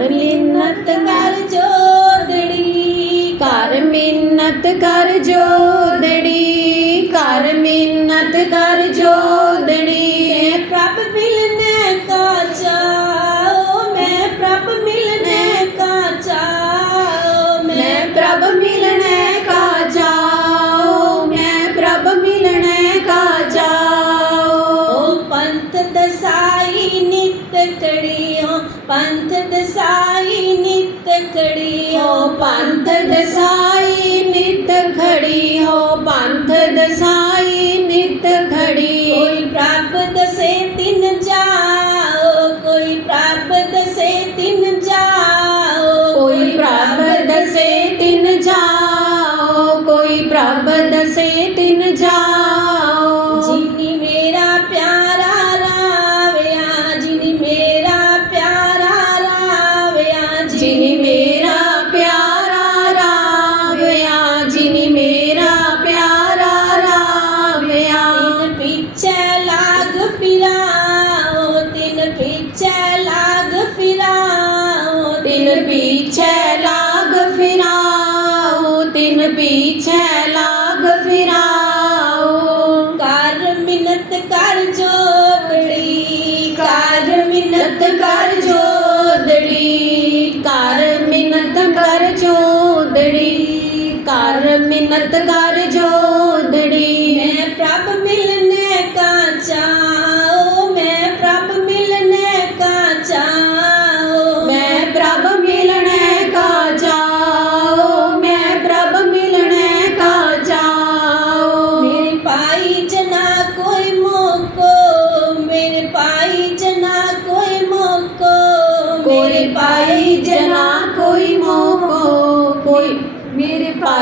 ਕਰ ਮਿੰਨਤ ਕਰ ਜੋਦੜੀ ਕਰ ਮਿੰਨਤ ਕਰ ਜੋਦੜੀ ਕਰ ਮਿੰਨਤ ਕਰ ਜੋ ਪੰਥ ਦਸਾਈ ਨਿਤ ਖੜੀ ਹੋ ਪੰਥ ਦਸਾਈ ਕਰ ਜੋਦੜੀ ਕਰ ਮਿਹਨਤ ਕਰ ਜੋਦੜੀ ਕਰ ਮਿਹਨਤ ਕਰ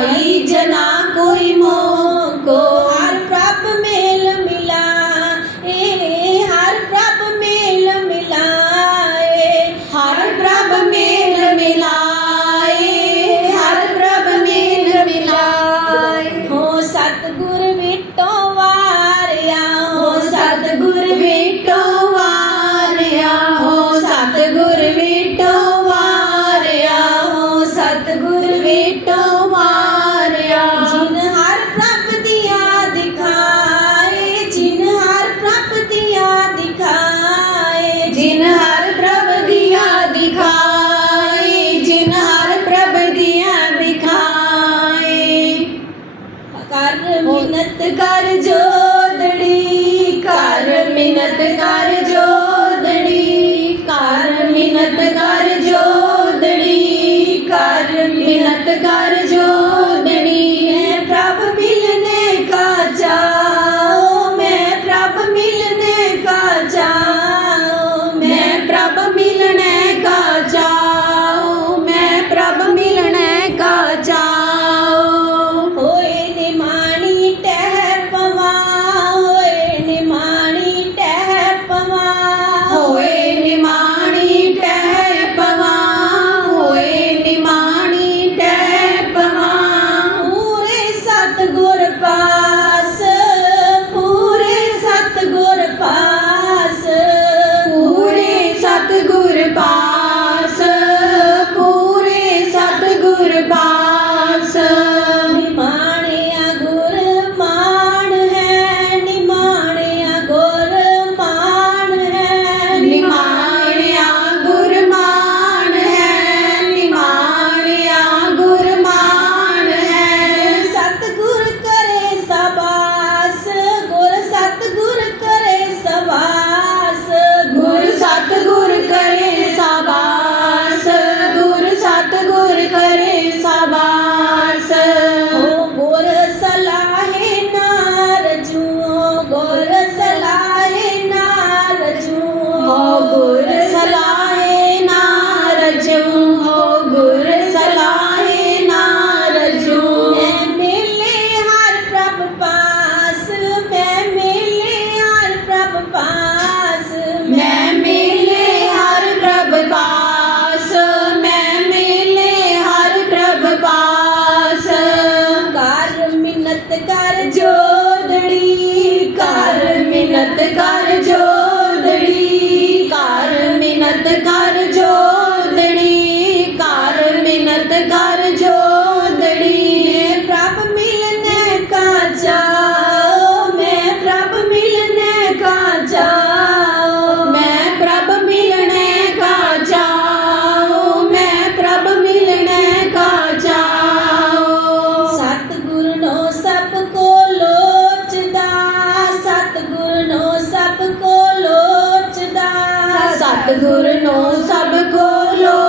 भाई जना कोई मो ਸਤਿਗੁਰ ਨੂੰ ਸਭ ਕੋ ਲੋ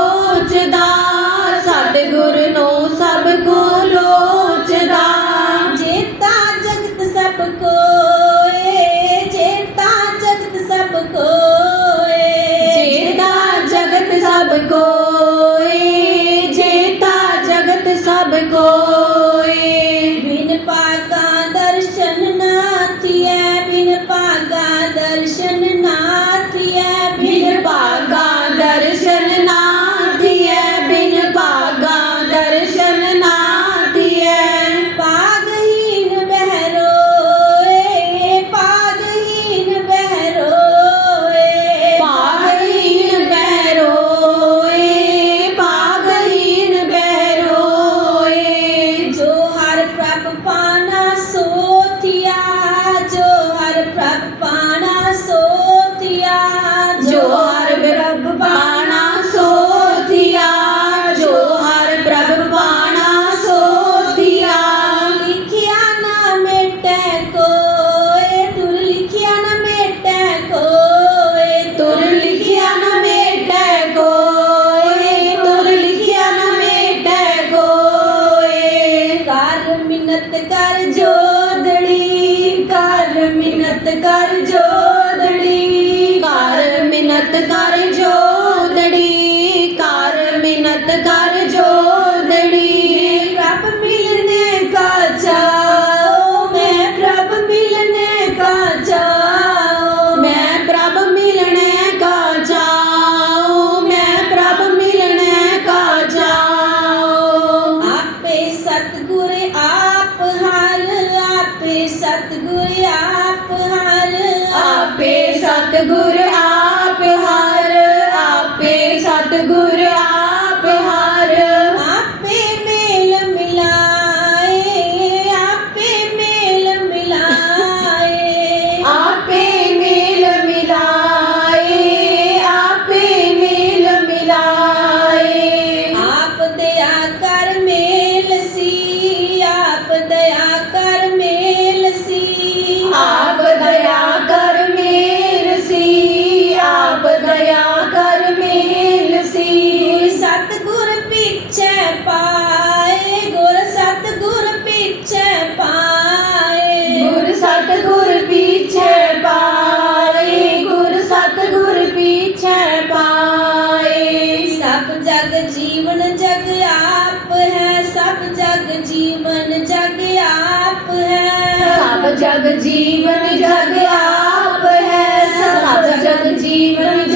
जग जीवन जग आप है सब जग जीवन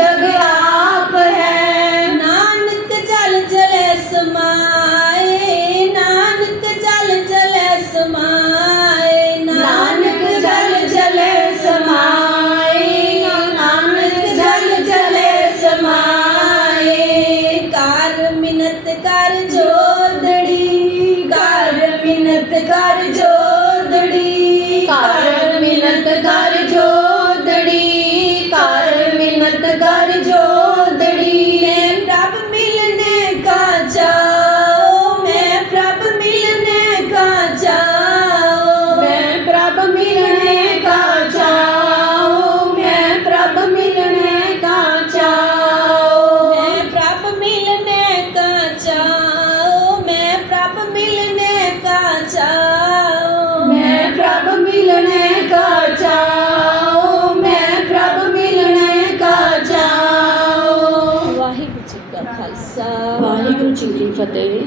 વ્રત કરજો ಜೊತೆಗೆ